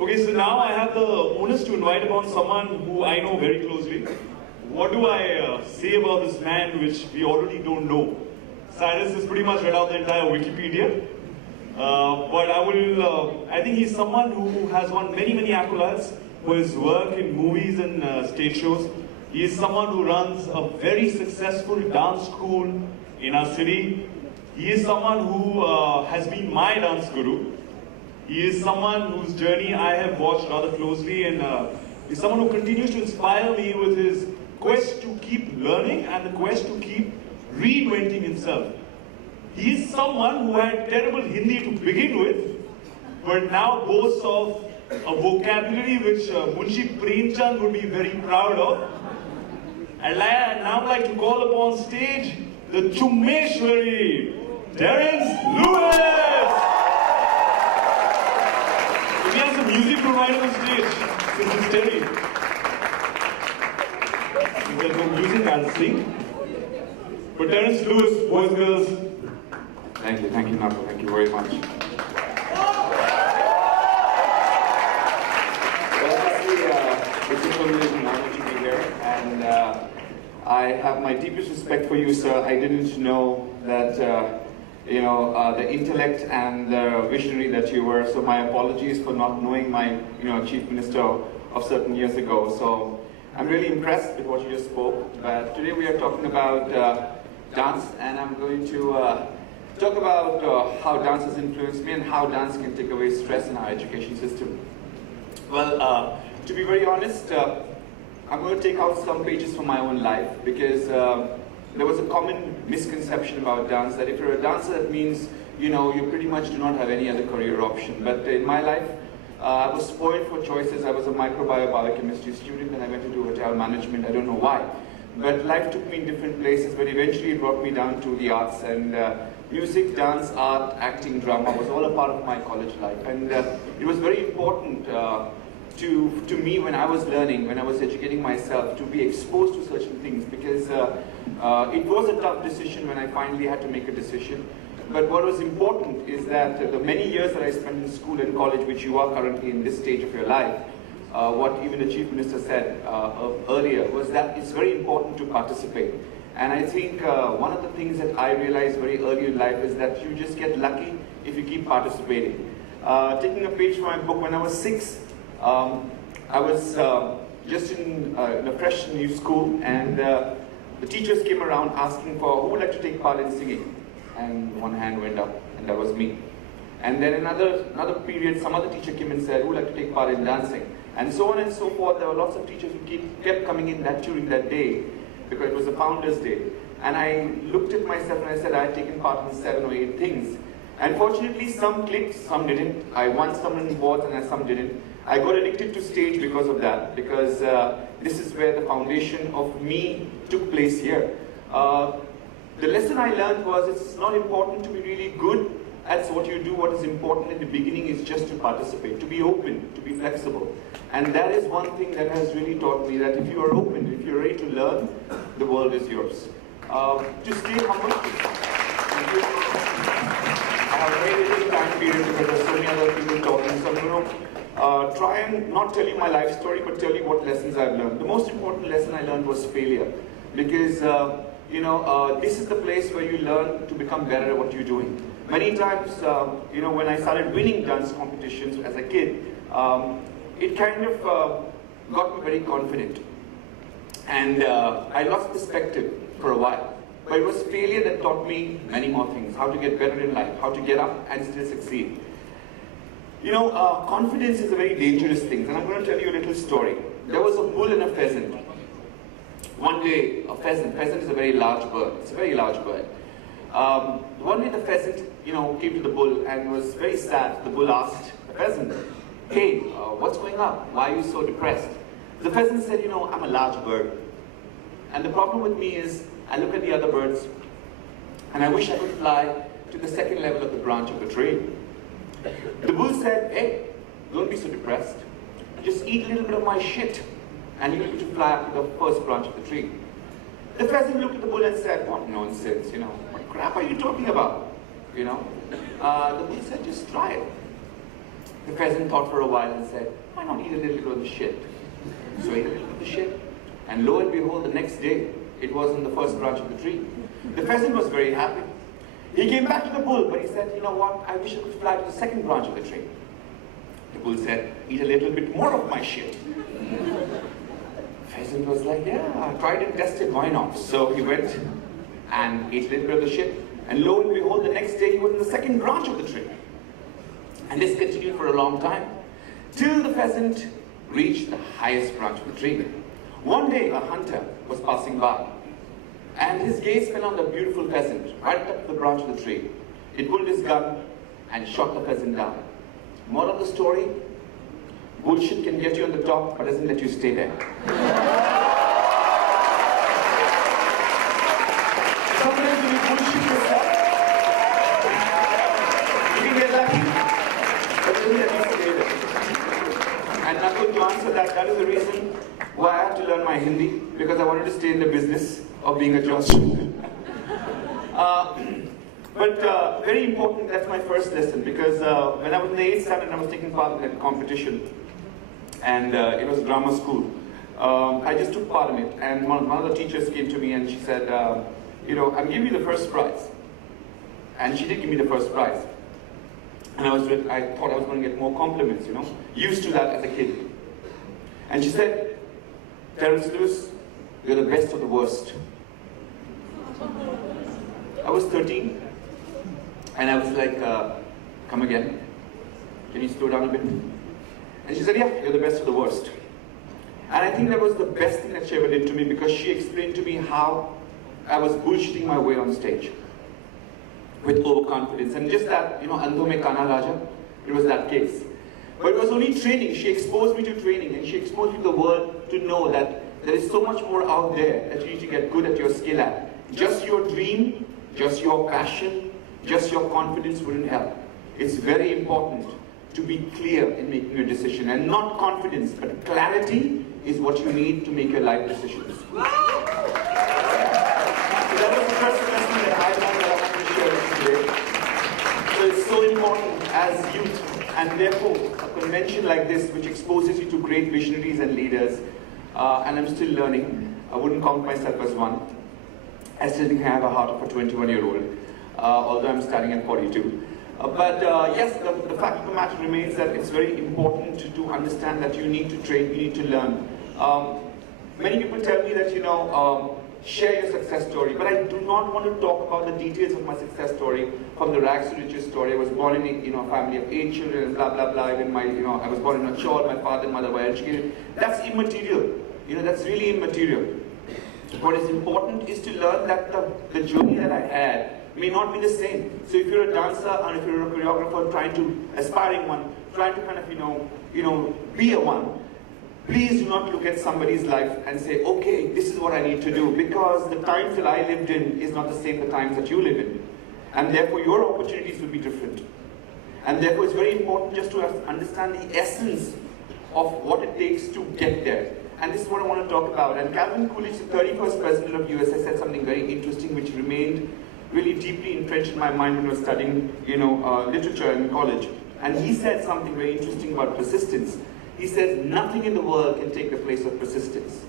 Okay, so now I have the onus to invite upon someone who I know very closely. What do I say about this man which we already don't know? Cyrus has pretty much read out the entire Wikipedia. But I think he's someone who has won many, many accolades for his work in movies and stage shows. He is someone who runs a very successful dance school in our city. He is someone who has been my dance guru. He is someone whose journey I have watched rather closely, and is someone who continues to inspire me with his quest to keep learning and the quest to keep reinventing himself. He is someone who had terrible Hindi to begin with, but now boasts of a vocabulary which Munshi Premchand would be very proud of. And I now like to call upon stage the Chummeshwari, Terence Lewis! If he has some music to provide on stage, since it's Terry. If there's no music, I'll sing. But Terence Lewis, boys and girls. Thank you, Nato. Thank you very much. It's a privilege and honor to be here, and I have my deepest respect for you, sir. I didn't know that, the intellect and the visionary that you were, so my apologies for not knowing my, Chief Minister of certain years ago. So I'm really impressed with what you just spoke, but today we are talking about dance, and I'm going to talk about how dance has influenced me and how dance can take away stress in our education system. Well, to be very honest, I'm going to take out some pages from my own life, because there was a common misconception about dance that if you're a dancer, that means you pretty much do not have any other career option. But in my life, I was spoiled for choices. I was a microbiology student, and I went to do hotel management. I don't know why, but life took me in different places. But eventually, it brought me down to the arts, and music, dance, art, acting, drama was all a part of my college life, and it was very important to me when I was learning, when I was educating myself, to be exposed to certain things, because it was a tough decision when I finally had to make a decision. But what was important is that the many years that I spent in school and college, which you are currently in this stage of your life, what even the Chief Minister said earlier, was that it's very important to participate. And I think one of the things that I realized very early in life is that you just get lucky if you keep participating. Taking a page from my book, when I was 6, I was just in a fresh new school, and the teachers came around asking for who would like to take part in singing, and one hand went up, and that was me. And then another period, some other teacher came and said, who would like to take part in dancing, and so on and so forth. There were lots of teachers who kept coming in during that day, because it was a Founders Day. And I looked at myself and I said I had taken part in 7 or 8 things. Unfortunately, some clicked, some didn't. I won some awards and some didn't. I got addicted to stage because of that, because this is where the foundation of me took place here. The lesson I learned was it's not important to be really good at what you do. What is important in the beginning is just to participate, to be open, to be flexible. And that is one thing that has really taught me that if you are open, if you're ready to learn, the world is yours. To stay humble. I have a very little time period because there are so many other people talking, so I'm going to try and not tell you my life story, but tell you what lessons I've learned. The most important lesson I learned was failure, because this is the place where you learn to become better at what you're doing. Many times, when I started winning dance competitions as a kid, it kind of got me very confident, and I lost perspective for a while. But it was failure that taught me many more things: how to get better in life, how to get up and still succeed. Confidence is a very dangerous thing, and I'm going to tell you a little story. There was a bull and a pheasant. One day, a pheasant is a very large bird. It's a very large bird. One day the pheasant, came to the bull and was very sad. The bull asked the pheasant, "Hey, what's going on? Why are you so depressed?" The pheasant said, "I'm a large bird. And the problem with me is, I look at the other birds, and I wish I could fly to the second level of the branch of the tree." The bull said, "Hey, don't be so depressed. Just eat a little bit of my shit, and you'll be able to fly up to the first branch of the tree." The pheasant looked at the bull and said, "What nonsense, what crap are you talking about? The bull said, "Just try it." The pheasant thought for a while and said, why not eat a little bit of the shit? So he ate a little bit of the shit. And lo and behold, the next day, it was on the first branch of the tree. The pheasant was very happy. He came back to the bull, but he said, you know what, I wish I could fly to the second branch of the tree. The bull said, eat a little bit more of my shit. Pheasant was like, yeah, I tried and tested, why not? So he went and ate a little bit of the shit, and lo and behold, the next day he was in the second branch of the tree. And this continued for a long time, till the pheasant reached the highest branch of the tree. One day, a hunter was passing by, and his gaze fell on the beautiful pheasant right up the branch of the tree. He pulled his gun and shot the pheasant down. Moral of the story, bullshit can get you on the top, but doesn't let you stay there. Sometimes when you bullshit yourself, you can get lucky, but doesn't let you stay there. And nothing to answer that. That is the reason why I had to learn my Hindi, because I wanted to stay in the business of being a Josh. But very important, that's my first lesson, because when I was in the 8th standard, I was taking part in a competition, and it was drama school. I just took part in it, and one of the teachers came to me and she said, you know, I'm giving you the first prize. And she did give me the first prize. And I thought I was going to get more compliments, you know, used to that as a kid. And she said, Terence, you're the best of the worst. I was 13, and I was like, come again? Can you slow down a bit? And she said, yeah, you're the best of the worst. And I think that was the best thing that she ever did to me, because she explained to me how I was bullshitting my way on stage with overconfidence. And just that, you know, Andho mein Kana Raja, it was that case. But it was only training. She exposed me to training, and she exposed me to the world to know that there is so much more out there that you need to get good at your skill at. Just your dream, just your passion, just your confidence wouldn't help. It's very important to be clear in making your decision, and not confidence, but clarity is what you need to make your life decisions. So that was the first lesson that I learned that I want to share with you today. So it's so important as youth, and therefore a convention like this, which exposes you to great visionaries and leaders, and I'm still learning. I wouldn't count myself as one. I still think I have a heart of a 21-year-old, although I'm starting at 42. But yes, the fact of the matter remains that it's very important to understand that you need to train, you need to learn. Many people tell me that, you know, share your success story, but I do not want to talk about the details of my success story, from the rags to riches story. I was born in a family of 8 children, and blah blah blah. Even I was born in a chawl. My father and mother were educated. That's immaterial. That's really immaterial. What is important is to learn that the journey that I had may not be the same. So if you're a dancer and if you're a choreographer aspiring one, trying to kind of be a one, please do not look at somebody's life and say, okay, this is what I need to do, because the times that I lived in is not the same the times that you live in. And therefore your opportunities will be different. And therefore it's very important just to understand the essence of what it takes to get there. And this is what I want to talk about. And Calvin Coolidge, the 31st president of USA, said something very interesting which remained really deeply entrenched in my mind when I was studying literature in college. And he said something very interesting about persistence. He says, nothing in the world can take the place of persistence.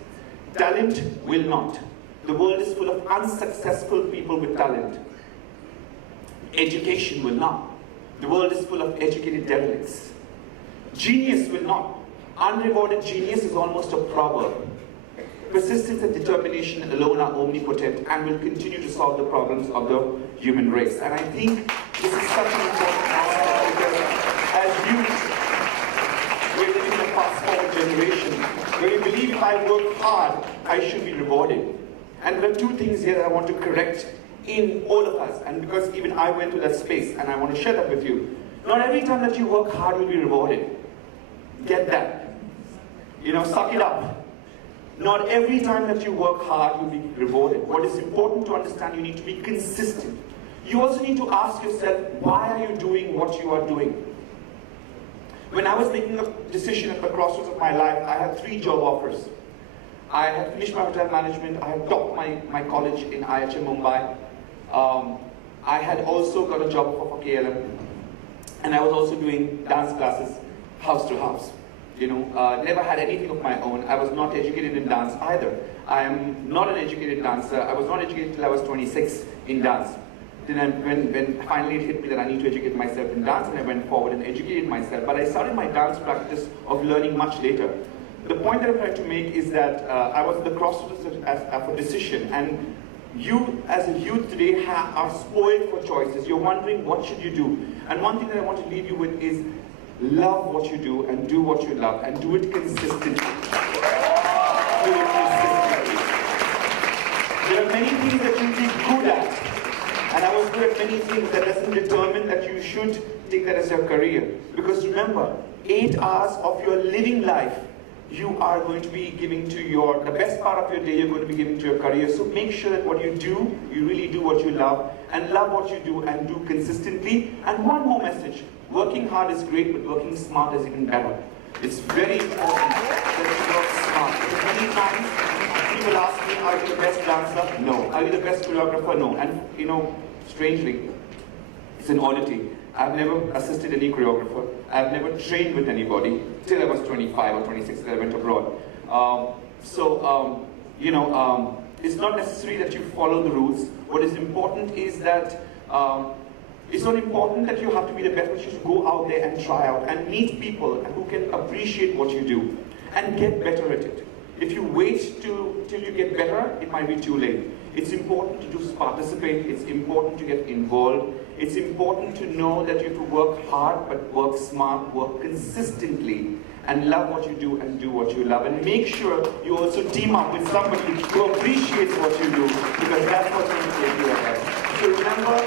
Talent will not. The world is full of unsuccessful people with talent. Education will not. The world is full of educated derelicts. Genius will not. Unrewarded genius is almost a proverb. Persistence and determination alone are omnipotent and will continue to solve the problems of the human race. And I think this is such an important aspect, because as youth, we're living in a fast-forward generation where we believe if I work hard, I should be rewarded. And there are two things here that I want to correct in all of us, and because even I went to that space, and I want to share that with you. Not every time that you work hard, you'll be rewarded. Get that. Suck it up. Not every time that you work hard, you'll be rewarded. What is important to understand, you need to be consistent. You also need to ask yourself, why are you doing what you are doing? When I was making a decision at the crossroads of my life, I had 3 job offers. I had finished my hotel management, I had topped my college in IIMUN Mumbai. I had also got a job for KLM. And I was also doing dance classes house to house. Never had anything of my own. I was not educated in dance either. I am not an educated dancer. I was not educated till I was 26 in dance. Then when finally it hit me that I need to educate myself in dance, and I went forward and educated myself. But I started my dance practice of learning much later. The point that I'm trying to make is that I was at the crossroads of a decision, and you as a youth today are spoiled for choices. You're wondering what should you do. And one thing that I want to leave you with is love what you do and do what you love and do it consistently. Do it consistently. There are many things that you'll be good at. And I was good at many things. That doesn't determine that you should take that as your career. Because remember, 8 hours of your living life, you are going to be giving to the best part of your day, you're going to be giving to your career. So make sure that what you do, you really do what you love, and love what you do and do consistently. And one more message, working hard is great, but working smart is even better. It's very important that you work smart. Because many times, people ask me, are you the best dancer? No. Are you the best choreographer? No. And strangely, it's an oddity. I've never assisted any choreographer. I've never trained with anybody till I was 25 or 26 that I went abroad. It's not necessary that you follow the rules. What is important is that it's not important that you have to be the best, but you should go out there and try out and meet people who can appreciate what you do and get better at it. If you wait till you get better, it might be too late. It's important to just participate. It's important to get involved. It's important to know that you have to work hard, but work smart, work consistently, and love what you do and do what you love. And make sure you also team up with somebody who appreciates what you do, because that's what's going to take you ahead. So remember,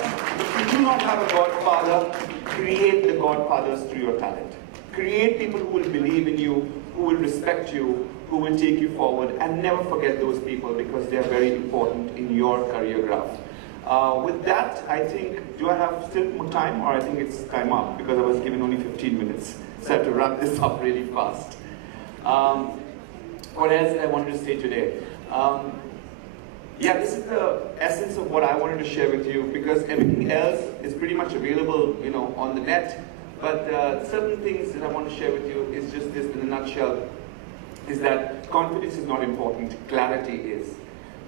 if you do not have a godfather, create the godfathers through your talent. Create people who will believe in you, who will respect you, who will take you forward, and never forget those people, because they are very important in your career graph. With that, I think, do I have still more time, or I think it's time up, because I was given only 15 minutes, so I have to wrap this up really fast. What else I wanted to say today? This is the essence of what I wanted to share with you, because everything else is pretty much available, on the net. But certain things that I want to share with you is just this in a nutshell, is that confidence is not important, clarity is.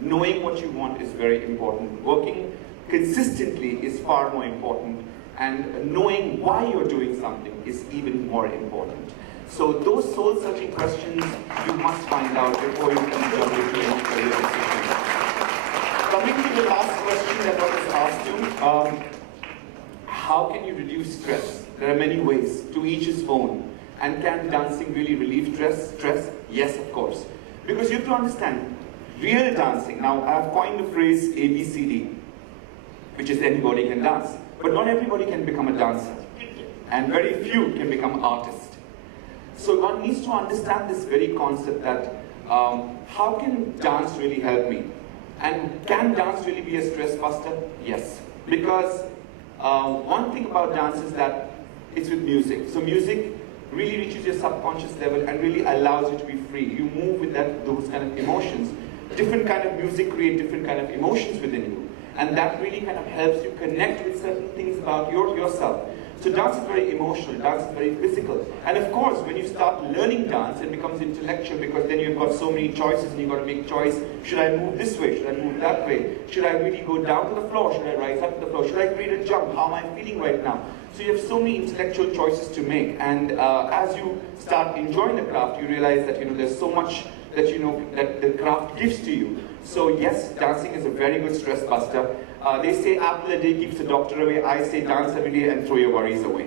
Knowing what you want is very important. Working consistently is far more important. And knowing why you're doing something is even more important. So those soul-searching questions you must find out before you can jump into any career decision. Coming to the last question that was asked you, how can you reduce stress? There are many ways, to each his own. And can dancing really relieve stress? Yes, of course. Because you have to understand, real dancing, now I've coined the phrase ABCD, which is anybody can dance. But not everybody can become a dancer. And very few can become artists. So one needs to understand this very concept that how can dance really help me? And can dance really be a stress buster? Yes. Because one thing about dance is that it's with music. So music really reaches your subconscious level and really allows you to be free. You move with those kind of emotions. Different kind of music create different kind of emotions within you. And that really kind of helps you connect with certain things about yourself. So dance is very emotional, dance is very physical. And of course, when you start learning dance, it becomes intellectual, because then you've got so many choices and you've got to make choice. Should I move this way? Should I move that way? Should I really go down to the floor? Should I rise up to the floor? Should I create a jump? How am I feeling right now? So you have so many intellectual choices to make. And as you start enjoying the craft, you realize that there's so much that that the craft gives to you. So yes, dancing is a very good stress buster. They say apple a day keeps the doctor away. I say dance every day and throw your worries away.